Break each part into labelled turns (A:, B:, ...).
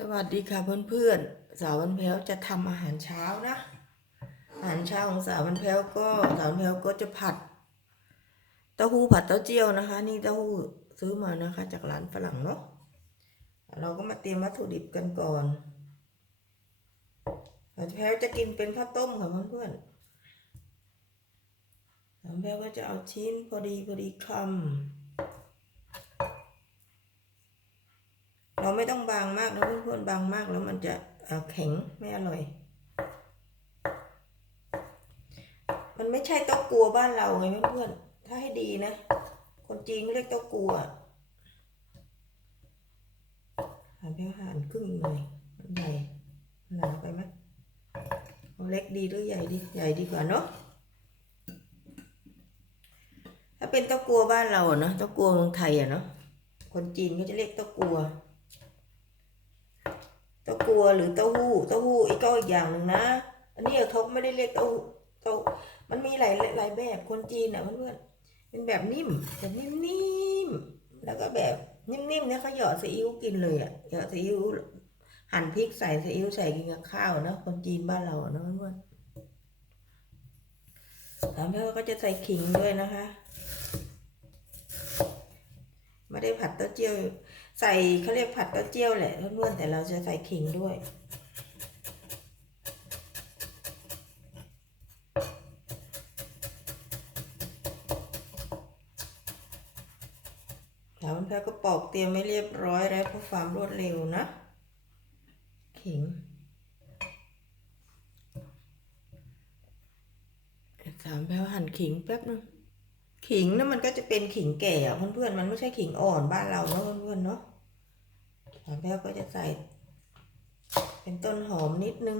A: สวัสดีค่ะเพื่อนๆ สาววันแพ้วจะทำอาหารเช้านะ อาหารเช้าของสาววันแพ้วก็สาววันแพ้วก็จะผัดเต้าหู้ผัดเต้าเจี้ยวนะคะ นี่เต้าหู้ซื้อมานะคะ จากร้านฝรั่งเนาะเราก็มาเตรียมวัตถุดิบกันก่อนสาววันแพ้วจะกินเป็นข้าวต้มค่ะเพื่อนๆสาววันแพ้วก็จะเอาชิ้นพอดีพอดีคำ เราไม่ต้องบางมากนะเพื่อนๆบางมากแล้วมันจะแข็งไม่อร่อย มันไม่ใช่เต้ากัวบ้านเราไงเพื่อนๆถ้าให้ดีนะ คนจีนเขาเรียกเต้ากัวหั่นเพียงหั่นครึ่งหน่อยมันใหญ่หนาไปไหมเล็กดีหรือใหญ่ดีใหญ่ดีกว่าเนาะถ้าเป็นเต้ากัวบ้านเราเนาะเต้ากัวเมืองไทยอะเนาะคนจีนเขาจะเรียกเต้ากัว เต้ากลัวหรือเต้าหู้เต้าหู้อีกก็อีกอย่างหนึ่งนะ อันนี้เขาไม่ได้เรียกเต้าหู้เต้ามันมีหลายหลายแบบคนจีนอะเพื่อนๆเป็นแบบนิ่มแบบนิ่มๆแล้วก็แบบนิ่มๆเนี่ยเขาหยอดซีอิ๊วกินเลยอะหยอดซีอิ๊วหั่นพริกใส่ซีอิ๊วใส่กินกับข้าวนะคนจีนบ้านเราเนอะเพื่อนๆแล้วแม่ก็จะใส่ขิงด้วยนะคะ ไม่ได้ผัดเต้าเจี้ยว ใส่เขาเรียกผัดเต้าเจี้ยวแหละเพื่นๆแต่เราจะใส่ขิงด้วยแล้วแพ้ก็ปอกเตรียมไม่เรียบร้อยแล้วเพื่อความรวดเร็วนะ ขิงสามแพ้วหั่นขิงแป๊บนึง ขิงนะมันก็จะเป็นขิงแก่อะเพื่อนๆมันไม่ใช่ขิงอ่อนบ้านเราเนาะเพื่อนๆเนาะสามแพ้วก็จะใส่ เป็นต้นหอมนิดนึง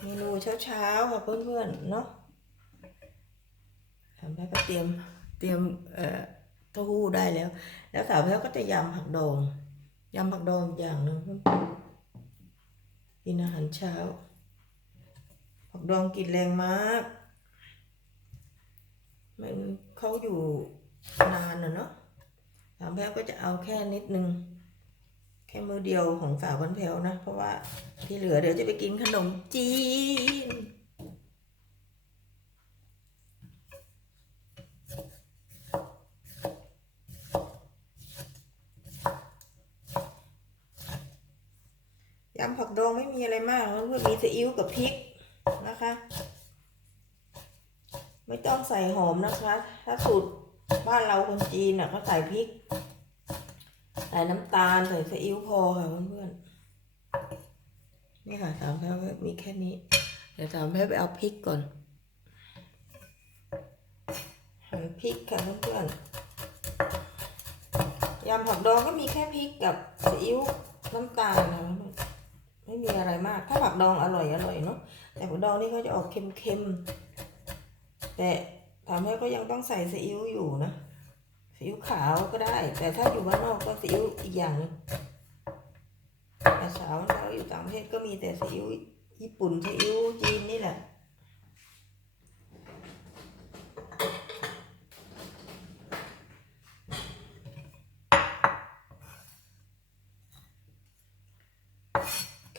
A: เมนูเช้าๆค่ะเพื่อนๆเนาะสามแพ้ก็เตรียมเตรียมเอ่อเต้าหู้ได้แล้ว แล้วสาวแพ้วก็จะยำผักดองยำผักดองอย่างหนึ่ง กินอาหารเช้า ผักดองกินแรงมาก มันเขาอยู่นานนะเนาะสามแพ้วก็จะเอาแค่นิดนึง แค่มือเดียวของสาววันแพ้วนะ เพราะว่าที่เหลือเดี๋ยวจะไปกินขนมจีน ยำผักดองไม่มีอะไรมากเพื่อนมีซีอิ๊วกับพริกนะคะ ไม่ต้องใส่หอมนะคะ ถ้าสูตรบ้านเราคนจีนน่ะเขาใส่พริก ใส่น้ำตาลใส่ซีอิ๊วพอค่ะเพื่อนๆนี่ค่ะสามแพ้วมีแค่นี้ เดี๋ยวสามแพ้ไปเอาพริกก่อนหั่นพริกค่ะเพื่อนๆยำผักดองก็มีแค่พริกกับซีอิ๊วน้ำตาลค่ะเพื่อนๆ ไม่มีอะไรมาก ถ้าผักดองอร่อยอร่อยเนาะแต่ผักดองนี่เขาจะออกเค็มๆแต่ทำให้ก็ยังต้องใส่ซีอิ๊วอยู่นะซีอิ๊วขาวก็ได้ แต่ถ้าอยู่บ้านนอกก็ซีอิ๊วอีกอย่างแต่สาวเราอยู่ต่างประเทศก็มีแต่ซีอิ๊วญี่ปุ่นซีอิ๊วจีนนี่แหละ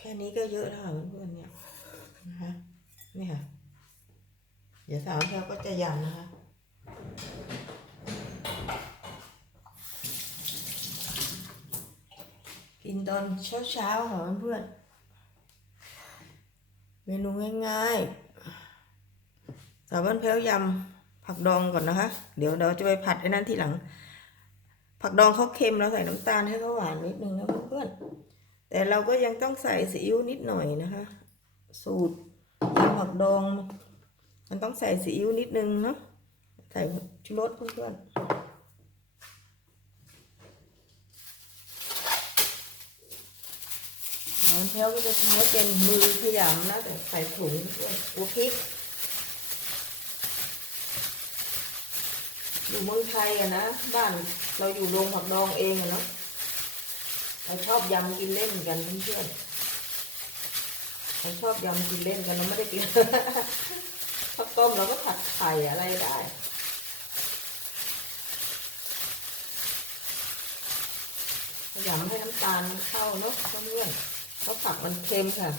A: ค่นี้ก็เยอะแล้วค่ะเพื่อนๆเนี่ยนะคะนี่ค่ะ เดี๋ยวสาวแพรวก็จะยำนะคะกินตอนเช้าๆค่ะเพื่อนๆเมนูง่ายๆสาวบ้านแพ้วยำผักดองก่อนนะคะ เดี๋ยวเราจะไปผัดไอ้นั่นทีหลัง ผักดองเขาเค็มเราใส่น้ำตาลให้เขาหวานนิดนึงนะเพื่อนๆ แต่เราก็ยังต้องใส่ซีอิ๊วนิดหน่อยนะคะ สูตรยำผักดอง มันต้องใส่ซีอิ๊วนิดนึงเนาะใส่ชูรสเพื่อนๆเที่ยวก็จะใช้เป็นมือขยำนะแต่ใส่ถุงด้วยหัวพริกอยู่เมืองไทยอะนะ บ้านเราอยู่โรงผักดองเองอะเนาะ เขาชอบยำกินเล่นกันเพื่อนๆเขาชอบยำกินเล่นกันเราไม่ได้กินข้าวต้มเราก็ผัดไข่อะไรได้ยำให้น้ำตาลเข้าเนาะเพื่อนๆเพราะผักมันเค็มค่ะ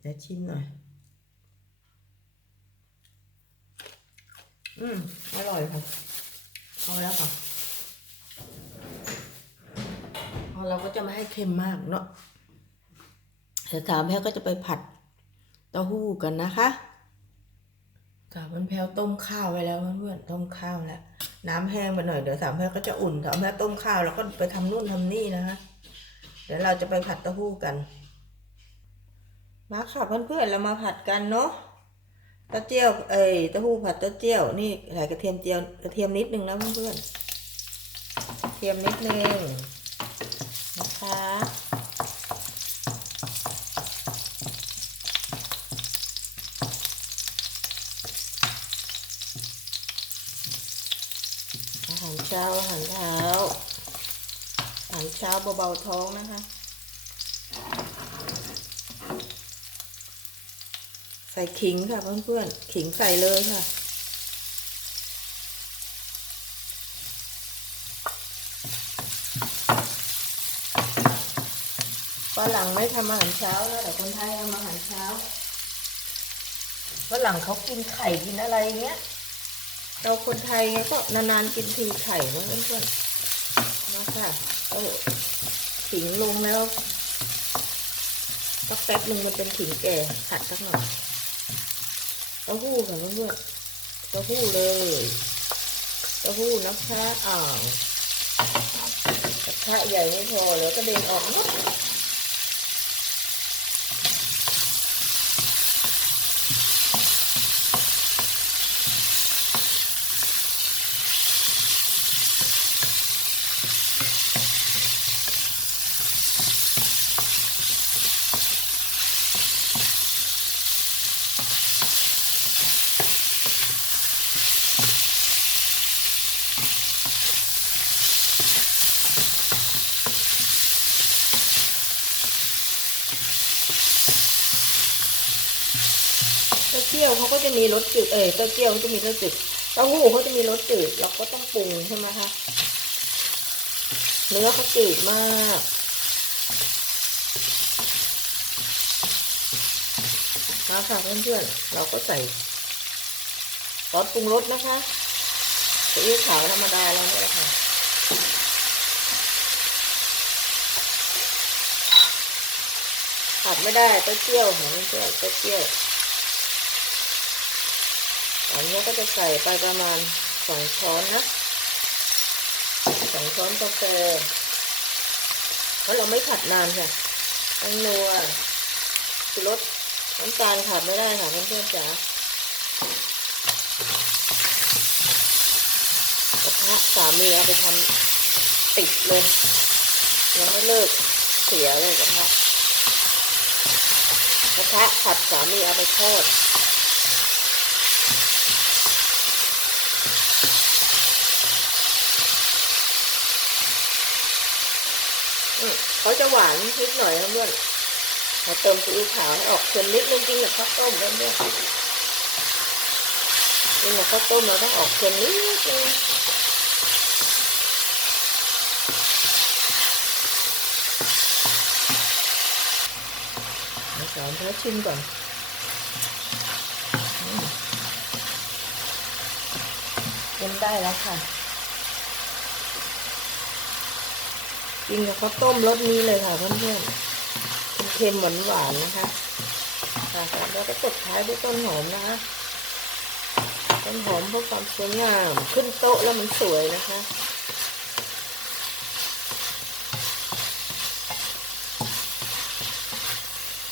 A: เดี๋ชิมหน่อย อืม อร่อยค่ะพอแล้วค่ะ จะไม่ให้เค็มมากเนาะเดี๋ยวสามแพ้ก็จะไปผัดเต้าหู้กันนะคะสามแพ้ต้มข้าวไว้แล้วเพื่อนๆต้มข้าวแล้วน้ำแห้งไปหน่อยเดี๋ยวสามแพ้ก็จะอุ่นสามแพ้ต้มข้าวแล้วก็ไปทำนู่นทำนี่นะคะเดี๋ยวเราจะไปผัดเต้าหู้กันมาค่ะเพื่อนๆเรามาผัดกันเนาะเต้าเจี้ยว เอ้ยเต้าหู้ผัดเต้าเจี้ยว นี่ใส่กระเทียมเจียวกระเทียมนิดนึงนะเพื่อนๆกระเทียมนิดนึงนะคะอา หารเช้าอาหารเช้าอาหารเช้าเบาๆท้องนะคะ ใส่ขิงค่ะเพื่อนๆ ขิงใส่เลยค่ะฝรั่งไม่ทำอาหารเช้าแล้วแต่คนไทยทำอาหารเช้าฝรั่งเขากินไข่กินอะไรเงี้ย เราคนไทยไงก็นานๆกินทีไข่นะเพื่อนๆมาค่ะโอ้ขิงลงแล้วสักแป๊บหนึ่งมันเป็นขิงแก่ผัดสักหน่อยเต้าหู้ค่ะเพื่อนๆเต้าหู้เลยเต้าหู้นะคะอ่างกระทะใหญ่ไม่พอเหลือกระเด็นออกหม เต้าเจี้ยวเขาก็จะมีรสจืด เอ้ยเต้าเจี้ยวเขาจะมีรสจืด เต้าหู้เขาจะมีรสจืด เราก็ต้องปรุงใช่ไหมคะ เนื้อเขาจืดมากมาค่ะเพื่อนๆ เราก็ใส่ซอสปรุงรสนะคะซีอิ๊วขาวธรรมดาเราเนี่ยแหละค่ะ ขาดไม่ได้เต้าเจี้ยวของเพื่อนๆเต้าเจี้ยวอันนี้ก็จะใส่ไปประมาณสองช้อนนะสองช้อนกาแฟเพราะเราไม่ผัดนานค่ะต้องนัวชูรสน้ำตาลขาดไม่ได้ค่ะเพื่อนๆจ๋ากระทะสามีเอาไปทำติดเลยยังไม่เลิกเสียเลยกระทะ ระทะผัดสามีเอาไปทอดอืมเขาจะหวานนิดหน่อยนะเพื่อนเราเติมซีอิ๊วขาวให้ออกเค็มนิดนึงกินกับข้าวต้มเพื่อนเพื่อนกินกับข้าวต้มเราต้องออกเค็มนิดนึงเดี๋ยวส อนเพื่อชิมก่อนอืมกินได้แล้วค่ะ กินกับข้าวต้มรสนี้เลยค่ะเพื่อนๆเค็มหวานนะคะค่ะแล้วก็ตบท้ายด้วยต้นหอมนะคะต้นหอมเพื่อความสวยงาม ขึ้นโต๊ะแล้วมันสวยนะคะ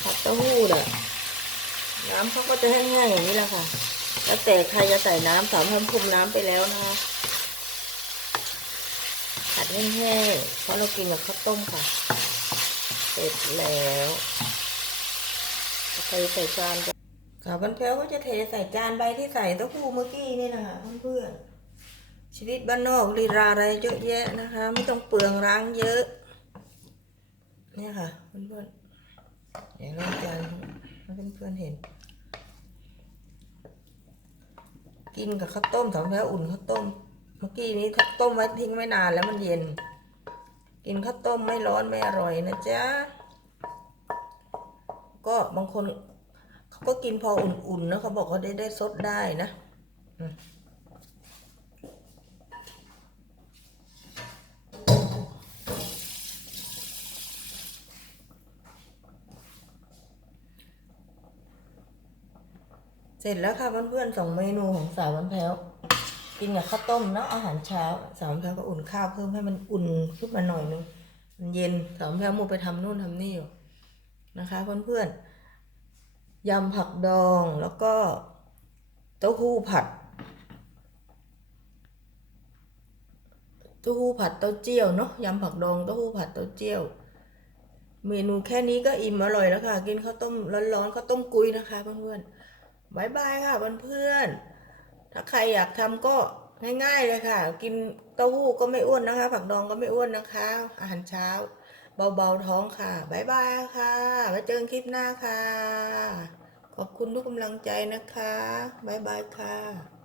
A: ผัดเต้าหู้น่ะ น้ำเขาก็จะแห้งๆอย่างนี้แหละค่ะ แล้วแต่ใครจะใส่น้ำสามพันคุมน้ำไปแล้วนะคะผัดแห้งๆเพราะเรากินกับข้าวต้มค่ะ เสร็จแล้วเทใส่จานกันค่ะบันเพลก็จะเทใส่จานใบที่ใส่เต้าหู้เมื่อกี้นี่นะคะเพื่อนๆชีวิตบ้านนอกลีราอะไรเยอะแยะนะคะ ไม่ต้องเปลืองร้างเยอะ เนี่ยค่ะเพื่อนๆ เดี๋ยวล้าจานให้เพื่อนๆเห็น กินกับข้าวต้มสองแพ้วอุ่นข้าวต้ม เมื่อกี้นี้ข้าวต้มไว้ทิ้งไว้นานแล้วมันเย็น กินข้าวต้มไม่ร้อนไม่อร่อยนะจ๊ะ ก็บางคนเขาก็กินพออุ่นๆนะเขาบอกเขาได้ได้ซดได้นะ เสร็จแล้วค่ะเพื่อนๆสองเมนูของสาววันแพ้วกินกับข้าวต้มเนาะอาหารเช้า สาววันแพ้วก็อุ่นข้าวเพิ่มให้มันอุ่นขึ้นมาหน่อยนึงมันเย็นสาววันแพ้วมูไปทำนู่นทำนี่อยู่นะคะ เพื่อนๆยำผักดองแล้วก็เต้าหู้ผัดเต้าหู้ผัดเต้าเจี้ยวเนาะยำผักดองเต้าหู้ผัดเต้าเจี้ยว เมนูแค่นี้ก็อิ่มอร่อยแล้วค่ะ กินข้าวต้มร้อนๆข้าวต้มกุยนะคะเพื่อนๆ บายบายค่ะเพื่อนๆถ้าใครอยากทำก็ง่ายๆเลยค่ะ กินเต้าหู้ก็ไม่อ้วนนะคะ ผักดองก็ไม่อ้วนนะคะ อาหารเช้า เบาๆท้องค่ะบายบายค่ะไว้เจอกันคลิปหน้าค่ะ ขอบคุณทุกกำลังใจนะคะบายบายค่ะ